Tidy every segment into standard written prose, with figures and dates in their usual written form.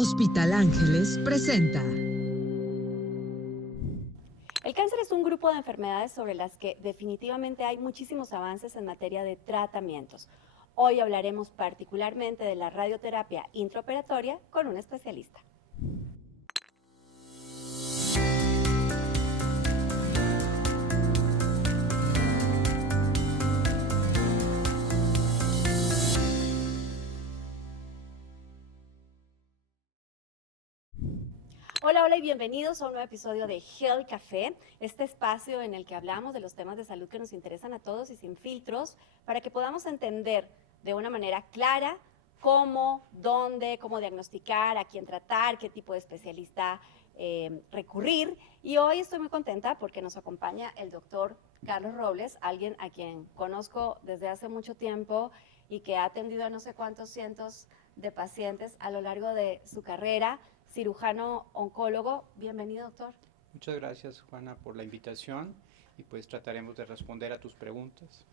Hospital Ángeles presenta. El cáncer es un grupo de enfermedades sobre las que definitivamente hay muchísimos avances en materia de tratamientos. Hoy hablaremos particularmente de la radioterapia intraoperatoria con un especialista. Hola y bienvenidos a un nuevo episodio de Health Café, este espacio en el que hablamos de los temas de salud que nos interesan a todos y sin filtros, para que podamos entender de una manera clara cómo, dónde, cómo diagnosticar, a quién tratar, qué tipo de especialista recurrir. Y hoy estoy muy contenta porque nos acompaña el doctor Carlos Robles, alguien a quien conozco desde hace mucho tiempo y que ha atendido a no sé cuántos cientos de pacientes a lo largo de su carrera, cirujano oncólogo. Bienvenido, doctor. Muchas gracias, Juana, por la invitación y pues trataremos de responder a tus preguntas.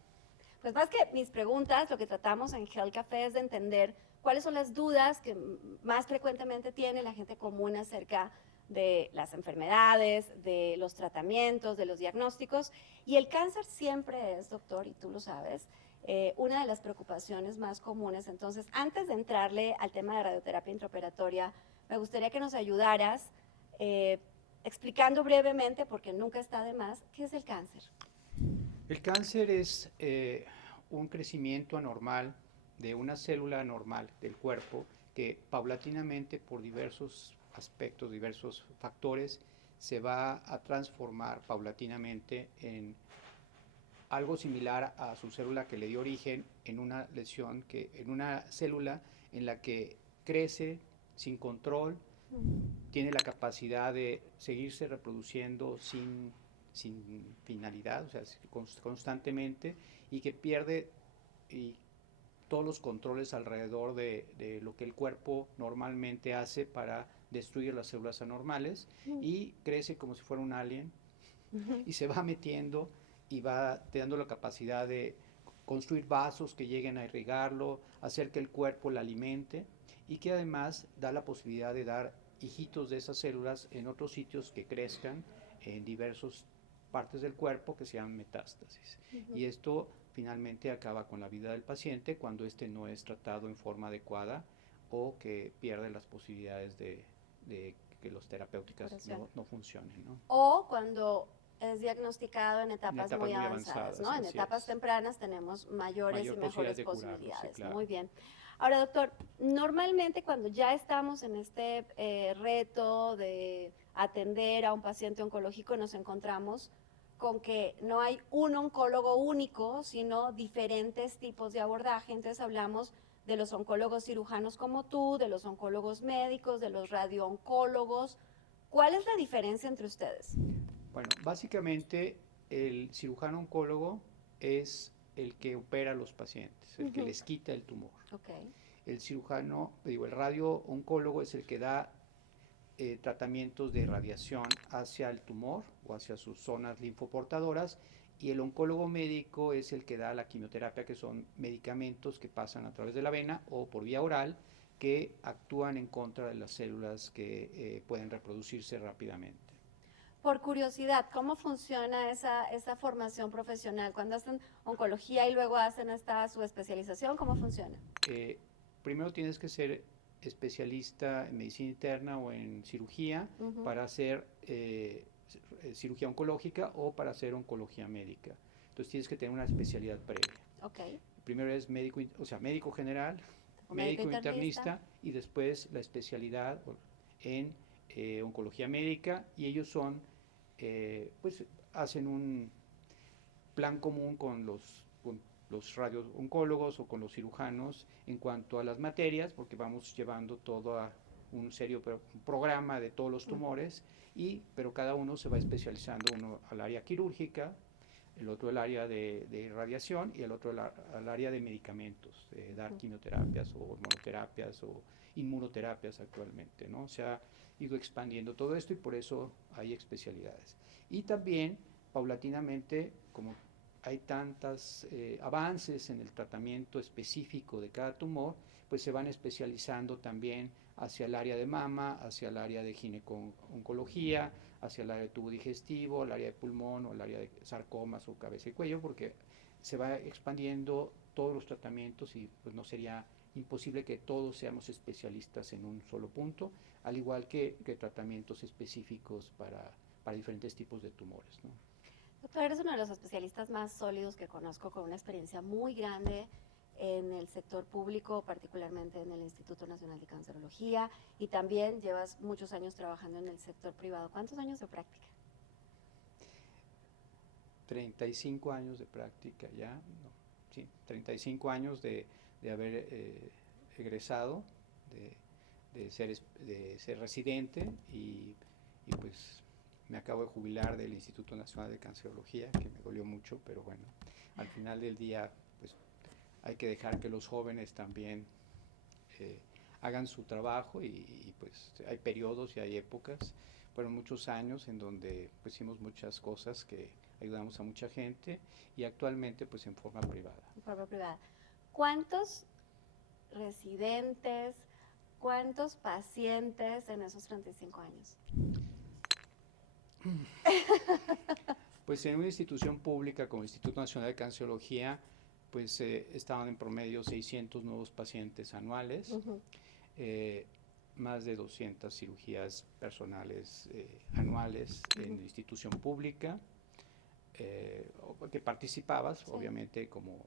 Pues más que mis preguntas, lo que tratamos en Health Café es de entender cuáles son las dudas que más frecuentemente tiene la gente común acerca de las enfermedades, de los tratamientos, de los diagnósticos. Y el cáncer siempre es, doctor, y tú lo sabes, una de las preocupaciones más comunes. Entonces, antes de entrarle al tema de radioterapia intraoperatoria, me gustaría que nos ayudaras explicando brevemente, porque nunca está de más, ¿qué es el cáncer? El cáncer es un crecimiento anormal de una célula normal del cuerpo que paulatinamente por diversos aspectos, diversos factores, se va a transformar paulatinamente en algo similar a su célula que le dio origen, en una lesión, en una célula en la que crece sin control, tiene la capacidad de seguirse reproduciendo sin finalidad, o sea, constantemente, y que pierde todos los controles alrededor de lo que el cuerpo normalmente hace para destruir las células anormales, y crece como si fuera un alien y se va metiendo y va dando la capacidad de construir vasos que lleguen a irrigarlo, hacer que el cuerpo la alimente, y que además da la posibilidad de dar hijitos de esas células en otros sitios que crezcan en diversas partes del cuerpo, que se llaman metástasis. Y esto finalmente acaba con la vida del paciente cuando este no es tratado en forma adecuada o que pierde las posibilidades de que los terapéuticas no funcionen, ¿no? O cuando es diagnosticado en etapas muy avanzadas, ¿no? En etapas tempranas tenemos mayores y mejores posibilidades. Sí, claro. Muy bien. Ahora, doctor, normalmente cuando ya estamos en este reto de atender a un paciente oncológico, nos encontramos con que no hay un oncólogo único, sino diferentes tipos de abordaje. Entonces hablamos de los oncólogos cirujanos como tú, de los oncólogos médicos, de los radiooncólogos. ¿Cuál es la diferencia entre ustedes? Bueno, básicamente el cirujano oncólogo es el que opera a los pacientes, el que les quita el tumor. Okay. El cirujano, el radio-oncólogo es el que da tratamientos de radiación hacia el tumor o hacia sus zonas linfoportadoras, y el oncólogo médico es el que da la quimioterapia, que son medicamentos que pasan a través de la vena o por vía oral, que actúan en contra de las células que pueden reproducirse rápidamente. Por curiosidad, ¿cómo funciona esa formación profesional? Cuando hacen oncología y luego hacen su especialización, ¿cómo funciona? Primero tienes que ser especialista en medicina interna o en cirugía para hacer cirugía oncológica o para hacer oncología médica. Entonces tienes que tener una especialidad previa. Okay. Primero es médico general, médico internista, y después la especialidad en oncología médica, y ellos son, pues hacen un plan común con los radiooncólogos o con los cirujanos en cuanto a las materias, porque vamos llevando todo a un serio programa de todos los tumores, pero cada uno se va especializando, uno al área quirúrgica, el otro al área de radiación y el otro al área de medicamentos, dar quimioterapias o hormonoterapias o inmunoterapias actualmente, ¿no? Se ha ido expandiendo todo esto y por eso hay especialidades. Y también, paulatinamente, como hay tantos avances en el tratamiento específico de cada tumor, pues se van especializando también hacia el área de mama, hacia el área de gineco-oncología, hacia el área de tubo digestivo, el área de pulmón o el área de sarcomas o cabeza y cuello, porque se va expandiendo todos los tratamientos y pues no sería imposible que todos seamos especialistas en un solo punto, al igual que tratamientos específicos para diferentes tipos de tumores, ¿no? Doctor, eres uno de los especialistas más sólidos que conozco, con una experiencia muy grande en el sector público, particularmente en el Instituto Nacional de Cancerología, y también llevas muchos años trabajando en el sector privado. ¿Cuántos años de práctica? 35 años de práctica ya, no, sí, 35 años de haber egresado, de ser residente y pues me acabo de jubilar del Instituto Nacional de Cancerología, que me dolió mucho, pero bueno, al final del día pues hay que dejar que los jóvenes también hagan su trabajo y pues hay periodos y hay épocas, fueron muchos años en donde pues, hicimos muchas cosas que ayudamos a mucha gente y actualmente pues en forma privada. En forma privada. ¿Cuántos residentes, cuántos pacientes en esos 35 años? Pues en una institución pública como el Instituto Nacional de Cancerología, pues estaban en promedio 600 nuevos pacientes anuales, más de 200 cirugías personales anuales en la institución pública, que participabas, sí, obviamente como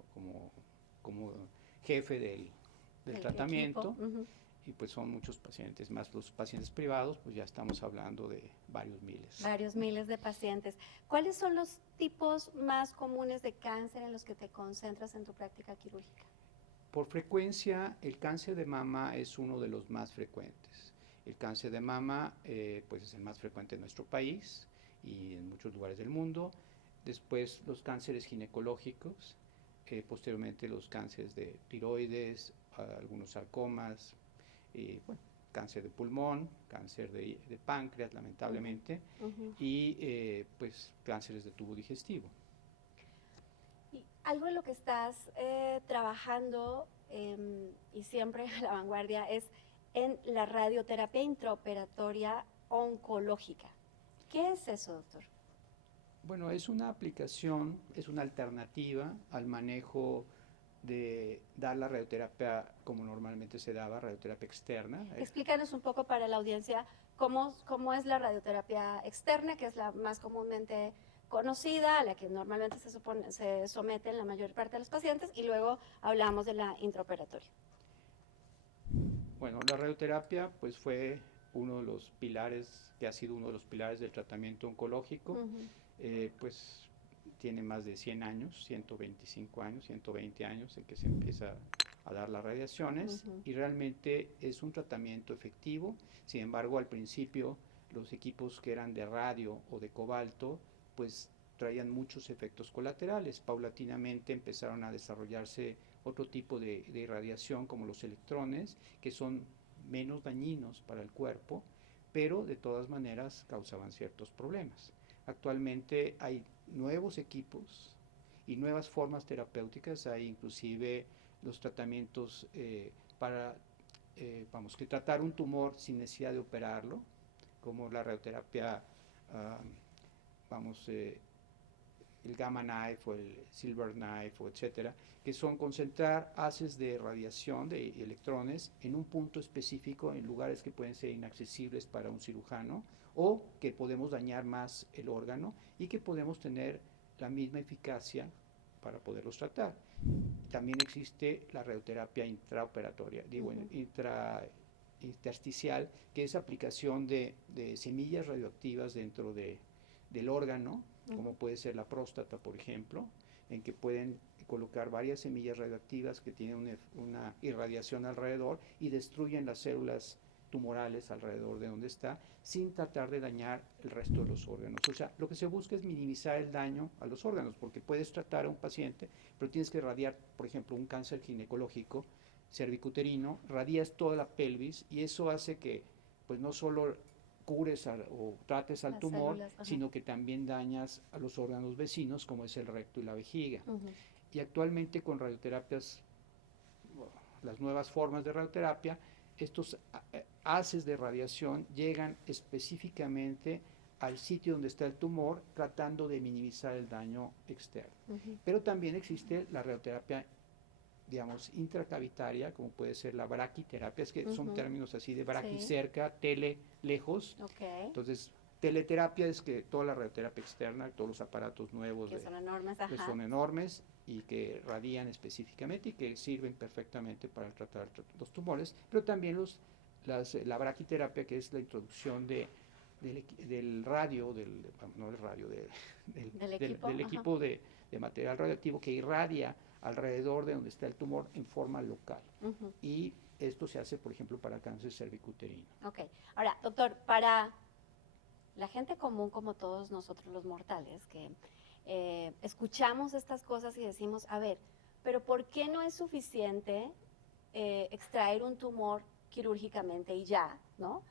jefe del tratamiento, y pues son muchos pacientes, más los pacientes privados, pues ya estamos hablando de varios miles. Varios miles de pacientes. ¿Cuáles son los tipos más comunes de cáncer en los que te concentras en tu práctica quirúrgica? Por frecuencia, el cáncer de mama es uno de los más frecuentes. El cáncer de mama pues es el más frecuente en nuestro país y en muchos lugares del mundo. Después los cánceres ginecológicos, posteriormente los cánceres de tiroides, algunos sarcomas, bueno, cáncer de pulmón, cáncer de páncreas, lamentablemente, y pues cánceres de tubo digestivo. Y algo en lo que estás trabajando y siempre a la vanguardia es en la radioterapia intraoperatoria oncológica. ¿Qué es eso, doctor? Bueno, es una aplicación, es una alternativa al manejo de dar la radioterapia como normalmente se daba, radioterapia externa. Explícanos un poco para la audiencia cómo es la radioterapia externa, que es la más comúnmente conocida, a la que normalmente se someten la mayor parte de los pacientes, y luego hablamos de la intraoperatoria. Bueno, la radioterapia pues fue uno de los pilares, que ha sido uno de los pilares del tratamiento oncológico, pues tiene más de 100 años, 125 años, 120 años en que se empieza a dar las radiaciones y realmente es un tratamiento efectivo. Sin embargo, al principio los equipos que eran de radio o de cobalto pues traían muchos efectos colaterales. Paulatinamente empezaron a desarrollarse otro tipo de irradiación como los electrones, que son menos dañinos para el cuerpo, pero de todas maneras causaban ciertos problemas. Actualmente hay nuevos equipos y nuevas formas terapéuticas, hay inclusive los tratamientos para que tratar un tumor sin necesidad de operarlo, como la radioterapia, el gamma knife o el silver knife, o etcétera, que son concentrar haces de radiación de electrones en un punto específico, en lugares que pueden ser inaccesibles para un cirujano, o que podemos dañar más el órgano y que podemos tener la misma eficacia para poderlos tratar. También existe la radioterapia intraoperatoria, intersticial, que es aplicación de semillas radioactivas dentro del órgano, como puede ser la próstata, por ejemplo, en que pueden colocar varias semillas radioactivas que tienen una irradiación alrededor y destruyen las células tumorales alrededor de donde está, sin tratar de dañar el resto de los órganos. O sea, lo que se busca es minimizar el daño a los órganos, porque puedes tratar a un paciente, pero tienes que radiar, por ejemplo, un cáncer ginecológico, cervicuterino, radias toda la pelvis y eso hace que, pues no solo cures o trates al tumor, células, sino que también dañas a los órganos vecinos, como es el recto y la vejiga. Y actualmente con radioterapias las nuevas formas de radioterapia, estos haces de radiación llegan específicamente al sitio donde está el tumor, tratando de minimizar el daño externo. Pero también existe la radioterapia, digamos, intracavitaria, como puede ser la braquiterapia, es que son términos así de braqui cerca, tele lejos. Entonces, teleterapia es que toda la radioterapia externa, todos los aparatos nuevos que son enormes, que son enormes y que radian específicamente y que sirven perfectamente para tratar los tumores, pero también la braquiterapia, que es la introducción del radio, no el radio, del equipo de material radioactivo que irradia alrededor de donde está el tumor en forma local. Y esto se hace, por ejemplo, para cáncer cervicuterino. Ok. Ahora, doctor, para la gente común, como todos nosotros los mortales, que escuchamos estas cosas y decimos, a ver, pero ¿por qué no es suficiente extraer un tumor quirúrgicamente y ya, ¿no?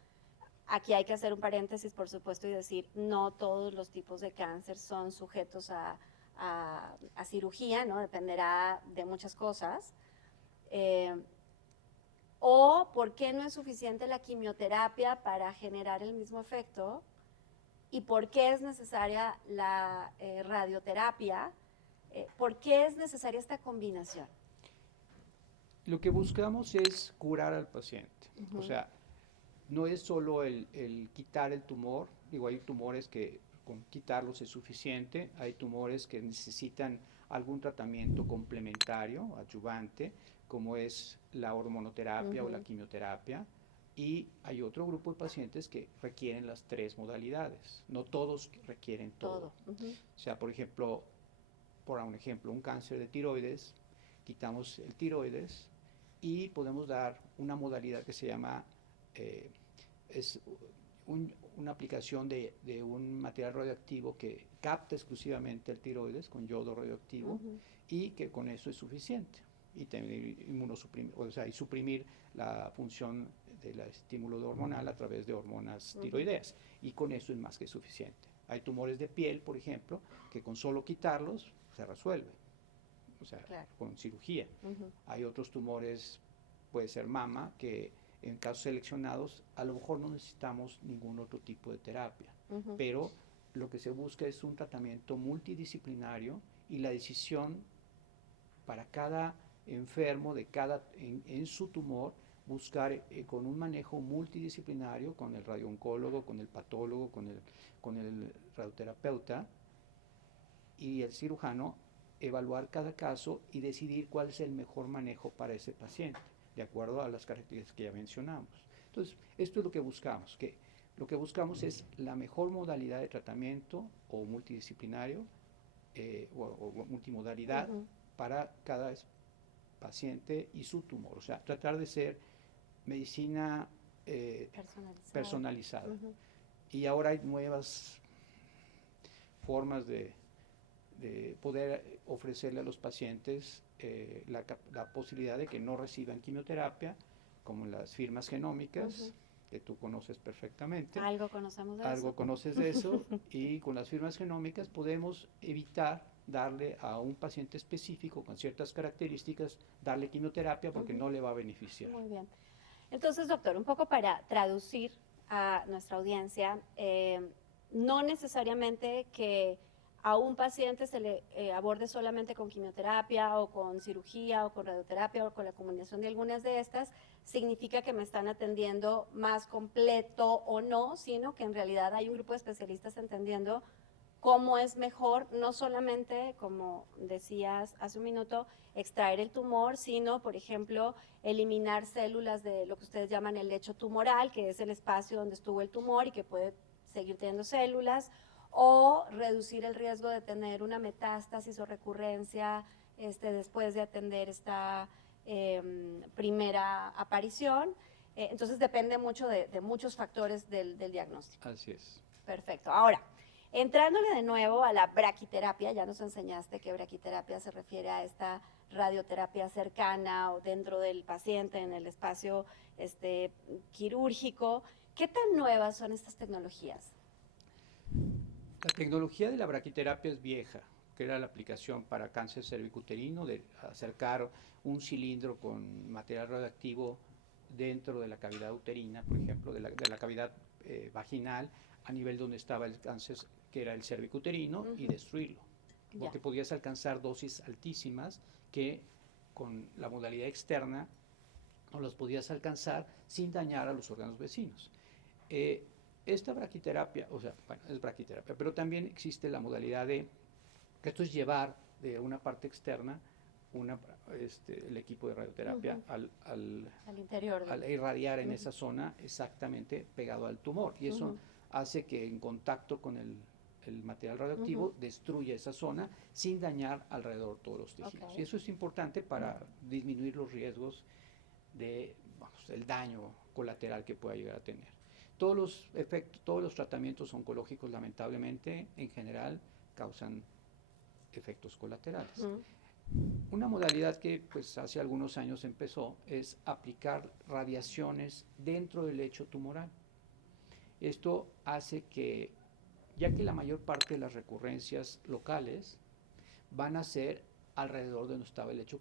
Aquí hay que hacer un paréntesis, por supuesto, y decir, no todos los tipos de cáncer son sujetos a cirugía, ¿no? Dependerá de muchas cosas. O ¿por qué no es suficiente la quimioterapia para generar el mismo efecto? ¿Y por qué es necesaria la radioterapia? ¿Por qué es necesaria esta combinación? Lo que buscamos es curar al paciente. O sea, no es solo el quitar el tumor. Digo, hay tumores que con quitarlos es suficiente. Hay tumores que necesitan algún tratamiento complementario, adyuvante, como es la hormonoterapia o la quimioterapia. Y hay otro grupo de pacientes que requieren las 3 modalidades. No todos requieren todo. O sea, por ejemplo, un cáncer de tiroides, quitamos el tiroides y podemos dar una modalidad que se llama, una aplicación de un material radioactivo que capta exclusivamente el tiroides con yodo radioactivo y que con eso es suficiente. Y también y suprimir la función del estímulo hormonal a través de hormonas tiroideas. Y con eso es más que suficiente. Hay tumores de piel, por ejemplo, que con solo quitarlos se resuelve. O sea, con cirugía. Hay otros tumores, puede ser mama, que en casos seleccionados a lo mejor no necesitamos ningún otro tipo de terapia. Pero lo que se busca es un tratamiento multidisciplinario y la decisión para cada enfermo en su tumor, buscar con un manejo multidisciplinario con el radiooncólogo, con el patólogo, con el radioterapeuta y el cirujano, evaluar cada caso y decidir cuál es el mejor manejo para ese paciente, de acuerdo a las características que ya mencionamos. Entonces, esto es lo que buscamos, lo que buscamos es la mejor modalidad de tratamiento o multidisciplinario o multimodalidad para cada paciente y su tumor. O sea, tratar de ser medicina personalizada. Y ahora hay nuevas formas de poder ofrecerle a los pacientes la posibilidad de que no reciban quimioterapia, como las firmas genómicas, que tú conoces perfectamente. Algo conocemos de eso. Algo conoces de eso, y con las firmas genómicas podemos evitar darle a un paciente específico con ciertas características, darle quimioterapia porque no le va a beneficiar. Muy bien. Entonces, doctor, un poco para traducir a nuestra audiencia, no necesariamente que a un paciente se le aborde solamente con quimioterapia o con cirugía o con radioterapia o con la combinación de algunas de estas, significa que me están atendiendo más completo o no, sino que en realidad hay un grupo de especialistas entendiendo cómo es mejor, no solamente, como decías hace un minuto, extraer el tumor, sino, por ejemplo, eliminar células de lo que ustedes llaman el lecho tumoral, que es el espacio donde estuvo el tumor y que puede seguir teniendo células, o reducir el riesgo de tener una metástasis o recurrencia después de atender esta primera aparición. Entonces depende mucho de muchos factores del diagnóstico. Así es. Perfecto. Ahora, entrándole de nuevo a la braquiterapia, ya nos enseñaste que braquiterapia se refiere a esta radioterapia cercana o dentro del paciente en el espacio quirúrgico. ¿Qué tan nuevas son estas tecnologías? La tecnología de la braquiterapia es vieja, que era la aplicación para cáncer cervicuterino, de acercar un cilindro con material radioactivo dentro de la cavidad uterina, por ejemplo, de la cavidad vaginal, a nivel donde estaba el cáncer, que era el cervicuterino, y destruirlo. Porque podías alcanzar dosis altísimas que con la modalidad externa no las podías alcanzar sin dañar a los órganos vecinos. Esta braquiterapia, o sea, bueno, es braquiterapia, pero también existe la modalidad de, que esto es llevar de una parte externa el equipo de radioterapia al interior, al irradiar en esa zona exactamente pegado al tumor, y eso hace que en contacto con el material radioactivo destruya esa zona sin dañar alrededor todos los tejidos. Y eso es importante para disminuir los riesgos de, el daño colateral que pueda llegar a tener. Todos los tratamientos oncológicos, lamentablemente, en general, causan efectos colaterales. Una modalidad que pues hace algunos años empezó es aplicar radiaciones dentro del lecho tumoral. Esto hace que, ya que la mayor parte de las recurrencias locales van a ser alrededor de donde estaba el lecho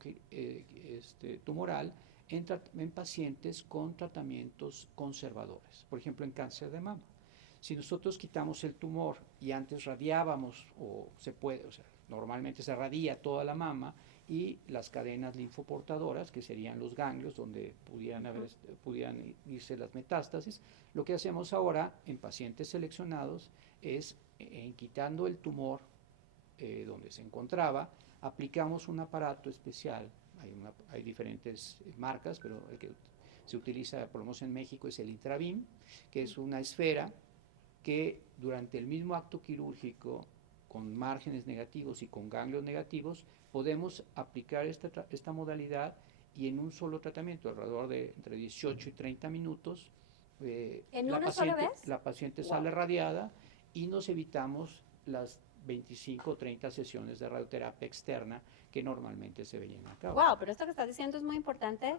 tumoral, en pacientes con tratamientos conservadores, por ejemplo en cáncer de mama. Si nosotros quitamos el tumor y antes radiábamos, normalmente se radia toda la mama y las cadenas linfoportadoras, que serían los ganglios donde pudieran irse las metástasis, lo que hacemos ahora en pacientes seleccionados es, quitando el tumor donde se encontraba, aplicamos un aparato especial. Hay diferentes marcas, pero el que se utiliza, por lo menos en México, es el Intravim, que es una esfera que durante el mismo acto quirúrgico, con márgenes negativos y con ganglios negativos, podemos aplicar esta modalidad, y en un solo tratamiento, alrededor de entre 18 y 30 minutos, ¿En una sola vez? la paciente sale radiada y nos evitamos las 25 o 30 sesiones de radioterapia externa que normalmente se veían a cabo. Wow, pero esto que estás diciendo es muy importante,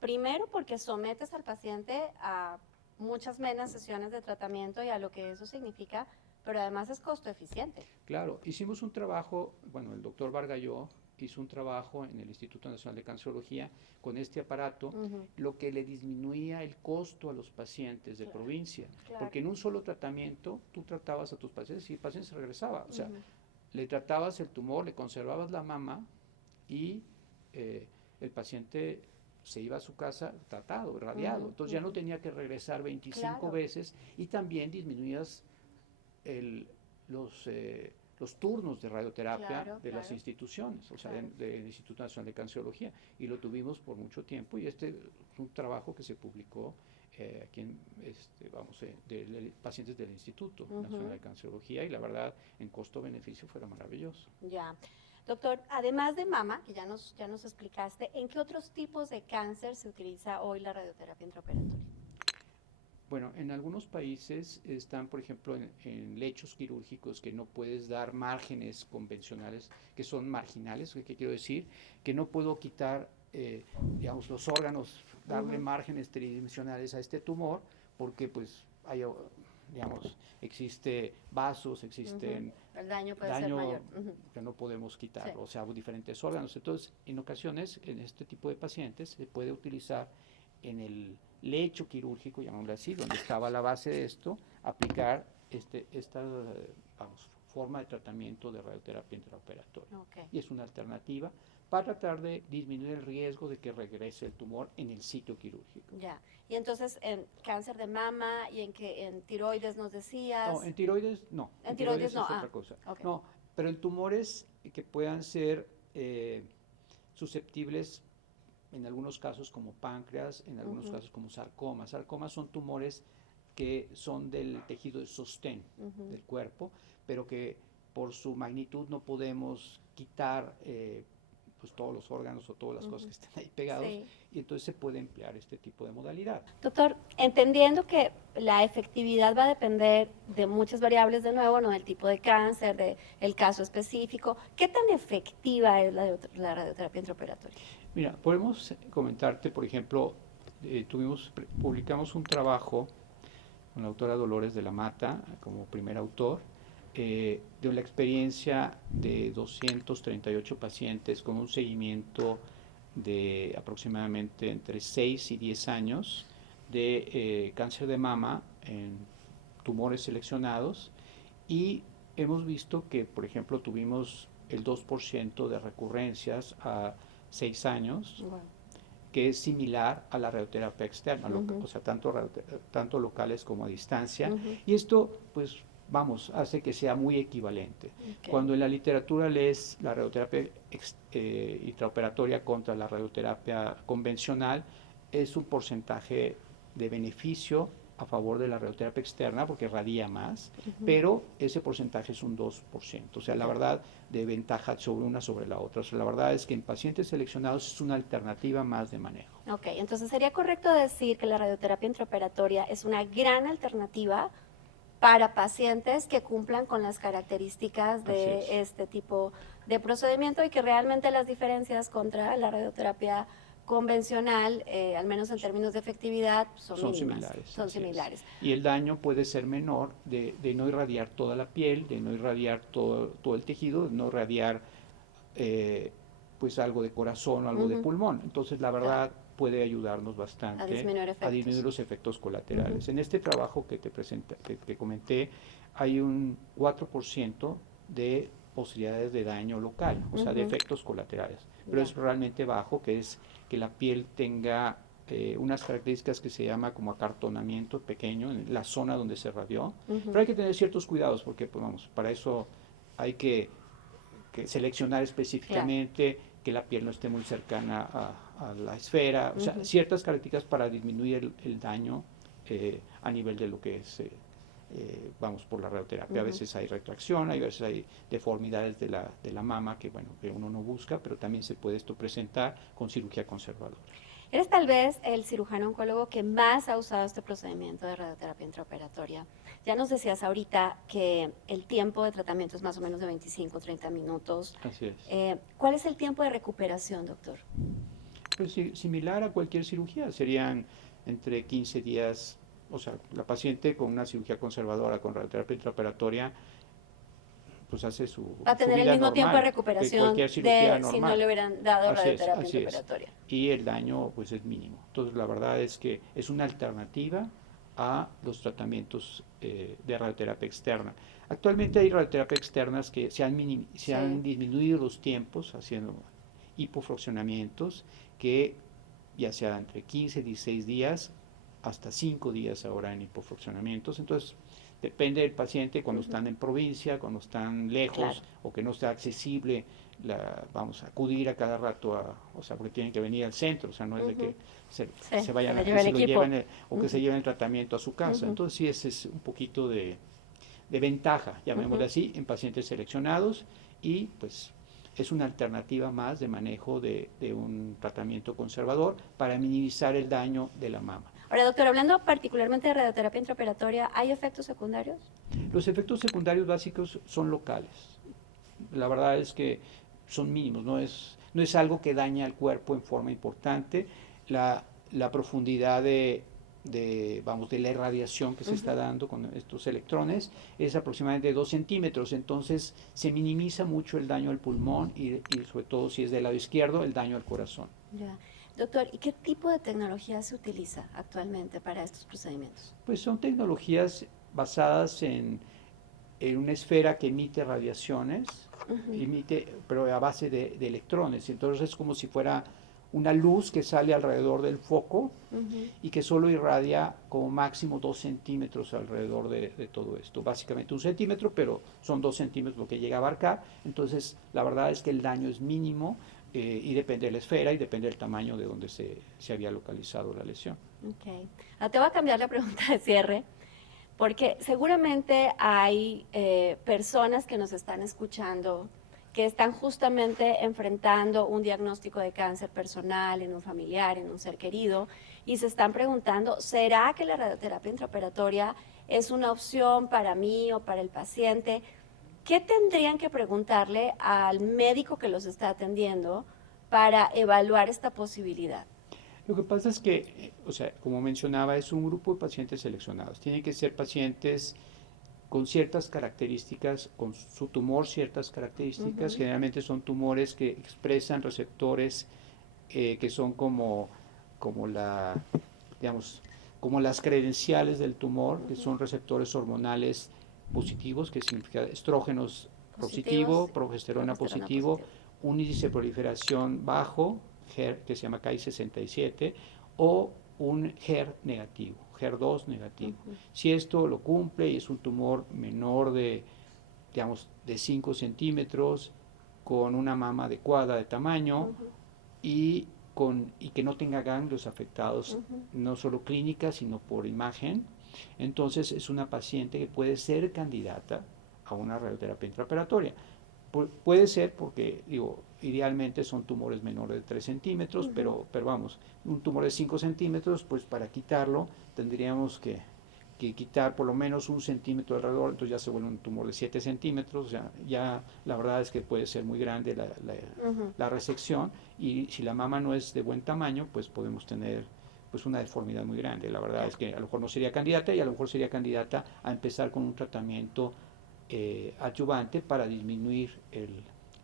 primero porque sometes al paciente a muchas menos sesiones de tratamiento y a lo que eso significa, pero además es costo eficiente. Claro, hicimos un trabajo, el doctor Bargalló hizo un trabajo en el Instituto Nacional de Cancerología con este aparato, lo que le disminuía el costo a los pacientes de provincia, porque en un solo tratamiento tú tratabas a tus pacientes y el paciente se regresaba, o sea, le tratabas el tumor, le conservabas la mama y el paciente se iba a su casa tratado, radiado, entonces ya no tenía que regresar 25 veces, y también disminuías los turnos de radioterapia de las instituciones, o sea, del Instituto Nacional de Cancerología, y lo tuvimos por mucho tiempo, y este es un trabajo que se publicó aquí de pacientes del Instituto Nacional de Cancerología, y la verdad, en costo-beneficio fuera maravilloso. Ya. Doctor, además de mama, que ya nos explicaste, ¿en qué otros tipos de cáncer se utiliza hoy la radioterapia intraoperatoria? Bueno, en algunos países están, por ejemplo, en lechos quirúrgicos que no puedes dar márgenes convencionales, que son marginales. ¿Qué quiero decir? Que no puedo quitar, los órganos, darle márgenes tridimensionales a este tumor, porque pues existe vasos, existen el daño puede ser mayor, que no podemos quitar, o sea, diferentes órganos. Entonces, en ocasiones, en este tipo de pacientes se puede utilizar en el lecho quirúrgico, llamémoslo así, donde estaba la base de esto, aplicar esta forma de tratamiento de radioterapia intraoperatoria. Y es una alternativa para tratar de disminuir el riesgo de que regrese el tumor en el sitio quirúrgico. Ya. Y entonces, en cáncer de mama y en tiroides nos decías. No, en tiroides no. En tiroides no. Es otra cosa. No, pero en tumores que puedan ser susceptibles, en algunos casos como páncreas, en algunos casos como sarcomas. Sarcomas son tumores que son del tejido de sostén del cuerpo, pero que por su magnitud no podemos quitar pues todos los órganos o todas las cosas que estén ahí pegados, y entonces se puede emplear este tipo de modalidad. Doctor, entendiendo que la efectividad va a depender de muchas variables, de nuevo, no del tipo de cáncer, del caso específico, ¿qué tan efectiva es la radioterapia intraoperatoria? Mira, podemos comentarte, por ejemplo, publicamos un trabajo con la doctora Dolores de la Mata como primer autor, de la experiencia de 238 pacientes con un seguimiento de aproximadamente entre 6 y 10 años de cáncer de mama en tumores seleccionados, y hemos visto que, por ejemplo, tuvimos el 2% de recurrencias a 6 años, Wow. que es similar a la radioterapia externa, o sea, tanto locales como a distancia. Y esto, pues, vamos, hace que sea muy equivalente. Okay. Cuando en la literatura lees la radioterapia intraoperatoria contra la radioterapia convencional, es un porcentaje de beneficio a favor de la radioterapia externa porque radia más, pero ese porcentaje es un 2%. O sea, la verdad, de ventaja sobre una sobre la otra. O sea, la verdad es que en pacientes seleccionados es una alternativa más de manejo. Ok, entonces sería correcto decir que la radioterapia intraoperatoria es una gran alternativa para pacientes que cumplan con las características de este tipo de procedimiento, y que realmente las diferencias contra la radioterapia convencional, al menos en términos de efectividad, son mínimas, similares. Son similares. Y el daño puede ser menor de no irradiar toda la piel, de no irradiar todo el tejido, de no irradiar pues algo de corazón o algo de pulmón. Entonces, la verdad, puede ayudarnos bastante a disminuir los efectos colaterales. En este trabajo que te comenté, hay un 4% de posibilidades de daño local, o sea, de efectos colaterales, pero es realmente bajo, que es que la piel tenga unas características que se llama como acartonamiento pequeño en la zona donde se radió, pero hay que tener ciertos cuidados porque, pues, vamos, para eso hay que seleccionar específicamente que la piel no esté muy cercana a la esfera, o sea, ciertas características para disminuir el daño a nivel de lo que es, vamos, por la radioterapia. A veces hay retracción, a veces hay deformidades de la mama que, bueno, que uno no busca, pero también se puede esto presentar con cirugía conservadora. Eres tal vez el cirujano oncólogo que más ha usado este procedimiento de radioterapia intraoperatoria. Ya nos decías ahorita que el tiempo de tratamiento es más o menos de 25 o 30 minutos. Así es. ¿Cuál es el tiempo de recuperación, doctor? Pues sí, similar a cualquier cirugía, serían entre 15 días, o sea, la paciente con una cirugía conservadora, con radioterapia intraoperatoria, pues hace su Va a tener vida el mismo normal tiempo de que recuperación cualquier cirugía de normal. si no le hubieran dado Así es, radioterapia así es. intraoperatoria. Y el daño, pues, es mínimo. Entonces, la verdad es que es una alternativa a los tratamientos de radioterapia externa. Actualmente hay radioterapia externas que se han disminuido los tiempos haciendo hipofraccionamientos, que ya sea entre 15 y 16 días hasta 5 días ahora en hipofraccionamientos. Entonces, depende del paciente cuando están en provincia, cuando están lejos, o que no está accesible, vamos a acudir a cada rato, o sea, porque tienen que venir al centro, o sea, no es de que se vayan o que se lleven el tratamiento a su casa. Entonces, sí, ese es un poquito de ventaja, llamémosle así, en pacientes seleccionados, y pues es una alternativa más de manejo de un tratamiento conservador para minimizar el daño de la mama. Ahora, doctor, hablando particularmente de radioterapia intraoperatoria, ¿hay efectos secundarios? Los efectos secundarios básicos son locales. La verdad es que son mínimos, no es algo que daña al cuerpo en forma importante. La profundidad de la irradiación que se está dando con estos electrones es aproximadamente 2 centímetros, entonces se minimiza mucho el daño al pulmón y sobre todo si es del lado izquierdo, el daño al corazón. Ya. Doctor, ¿y qué tipo de tecnología se utiliza actualmente para estos procedimientos? Pues son tecnologías basadas en una esfera que emite radiaciones, pero a base de electrones, entonces es como si fuera una luz que sale alrededor del foco y que solo irradia como máximo 2 centímetros alrededor de todo esto. Básicamente 1 centímetro, pero son 2 centímetros lo que llega a abarcar. Entonces, la verdad es que el daño es mínimo y depende de la esfera y depende del tamaño de donde se había localizado la lesión. Okay. Ahora te voy a cambiar la pregunta de cierre, porque seguramente hay personas que nos están escuchando que están justamente enfrentando un diagnóstico de cáncer personal en un familiar, en un ser querido, y se están preguntando, ¿será que la radioterapia intraoperatoria es una opción para mí o para el paciente? ¿Qué tendrían que preguntarle al médico que los está atendiendo para evaluar esta posibilidad? Lo que pasa es que, o sea, como mencionaba, es un grupo de pacientes seleccionados. Tienen que ser pacientes con ciertas características, con su tumor ciertas características. Generalmente son tumores que expresan receptores que son como digamos, como las credenciales del tumor, que son receptores hormonales positivos, que significa estrógenos positivo, progesterona positivo, un índice de proliferación bajo, HER, que se llama Ki67, o un HER negativo, HER2 negativo. Si esto lo cumple y es un tumor menor de 5 centímetros, con una mama adecuada de tamaño y que no tenga ganglios afectados, no solo clínica, sino por imagen, entonces es una paciente que puede ser candidata a una radioterapia intraoperatoria. Puede ser porque, idealmente son tumores menores de 3 centímetros, pero vamos, un tumor de 5 centímetros, pues para quitarlo tendríamos que quitar por lo menos 1 centímetro alrededor, entonces ya se vuelve un tumor de 7 centímetros, ya la verdad es que puede ser muy grande la resección, y si la mama no es de buen tamaño, pues podemos tener pues una deformidad muy grande. La verdad es que a lo mejor no sería candidata, y a lo mejor sería candidata a empezar con un tratamiento adyuvante para disminuir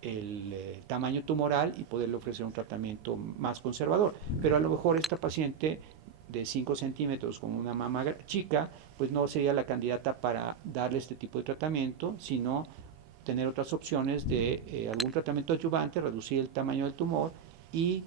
el tamaño tumoral y poderle ofrecer un tratamiento más conservador. Pero a lo mejor esta paciente de 5 centímetros con una mama chica, pues no sería la candidata para darle este tipo de tratamiento, sino tener otras opciones de algún tratamiento adyuvante, reducir el tamaño del tumor y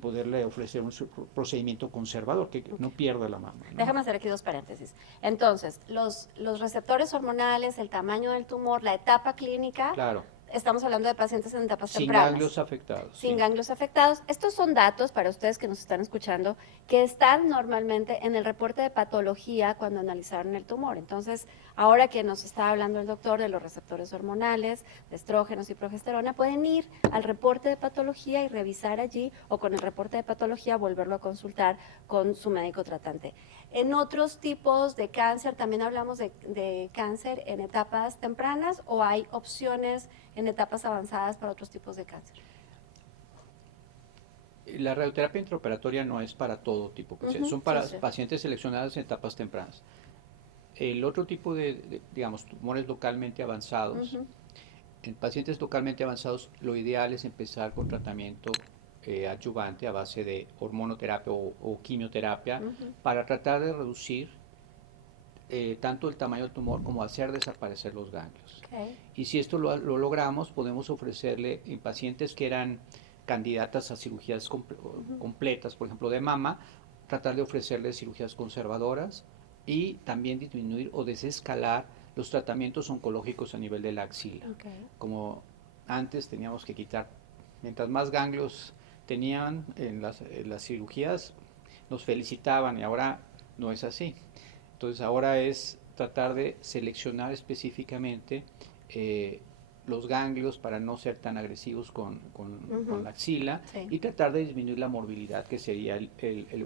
poderle ofrecer un procedimiento conservador que no pierda la mama, ¿no? Déjame hacer aquí 2 paréntesis. Entonces, los receptores hormonales, el tamaño del tumor, la etapa clínica, claro, estamos hablando de pacientes en etapas sin tempranas. ganglios afectados. Sin sí. ganglios afectados. Estos son datos para ustedes que nos están escuchando que están normalmente en el reporte de patología cuando analizaron el tumor. Entonces, ahora que nos está hablando el doctor de los receptores hormonales, de estrógenos y progesterona, pueden ir al reporte de patología y revisar allí, o con el reporte de patología volverlo a consultar con su médico tratante. En otros tipos de cáncer, también hablamos de cáncer en etapas tempranas, o hay opciones en etapas avanzadas para otros tipos de cáncer. La radioterapia intraoperatoria no es para todo tipo de pacientes, son para pacientes seleccionados en etapas tempranas. El otro tipo de tumores localmente avanzados, en pacientes localmente avanzados, lo ideal es empezar con tratamiento adyuvante a base de hormonoterapia o quimioterapia para tratar de reducir tanto el tamaño del tumor como hacer desaparecer los ganglios. Y si esto lo logramos, podemos ofrecerle en pacientes que eran candidatas a cirugías completas, por ejemplo de mama, tratar de ofrecerles cirugías conservadoras y también disminuir o desescalar los tratamientos oncológicos a nivel de la axila. Como antes teníamos que quitar, mientras más ganglios tenían en las cirugías, nos felicitaban, y ahora no es así. Entonces ahora es tratar de seleccionar específicamente los ganglios para no ser tan agresivos con la axila, y tratar de disminuir la morbilidad, que sería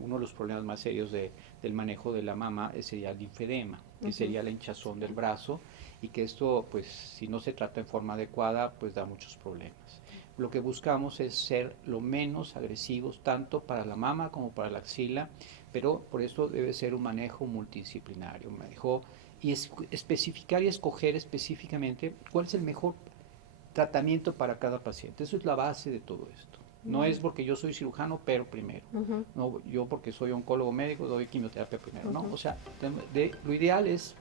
uno de los problemas más serios del manejo de la mama, sería el linfedema, que sería la hinchazón del brazo, y que esto, pues, si no se trata en forma adecuada, pues da muchos problemas. Lo que buscamos es ser lo menos agresivos, tanto para la mama como para la axila, pero por eso debe ser un manejo multidisciplinario, un manejo, y especificar y escoger específicamente cuál es el mejor tratamiento para cada paciente. Eso es la base de todo esto. No es porque yo soy cirujano, pero primero. No, yo porque soy oncólogo médico doy quimioterapia primero. ¿No? O sea, lo ideal es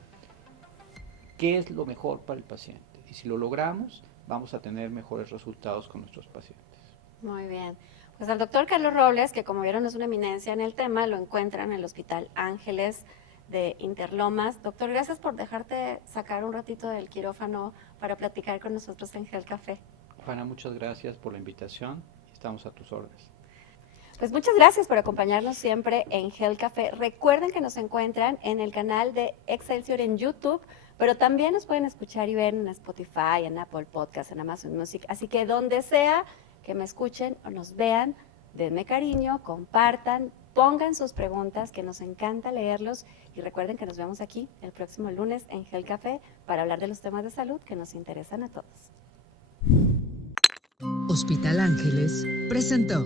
qué es lo mejor para el paciente. Y si lo logramos, vamos a tener mejores resultados con nuestros pacientes. Muy bien. Pues al doctor Carlos Robles, que como vieron es una eminencia en el tema, lo encuentran en el Hospital Ángeles de Interlomas. Doctor, gracias por dejarte sacar un ratito del quirófano para platicar con nosotros en Gel Café. Juana, muchas gracias por la invitación. Estamos a tus órdenes. Pues muchas gracias por acompañarnos siempre en Gel Café. Recuerden que nos encuentran en el canal de Excelsior en YouTube, pero también nos pueden escuchar y ver en Spotify, en Apple Podcasts, en Amazon Music. Así que donde sea que me escuchen o nos vean, denme cariño, compartan, pongan sus preguntas, que nos encanta leerlos, y recuerden que nos vemos aquí el próximo lunes en Gel Café para hablar de los temas de salud que nos interesan a todos. Hospital Ángeles presentó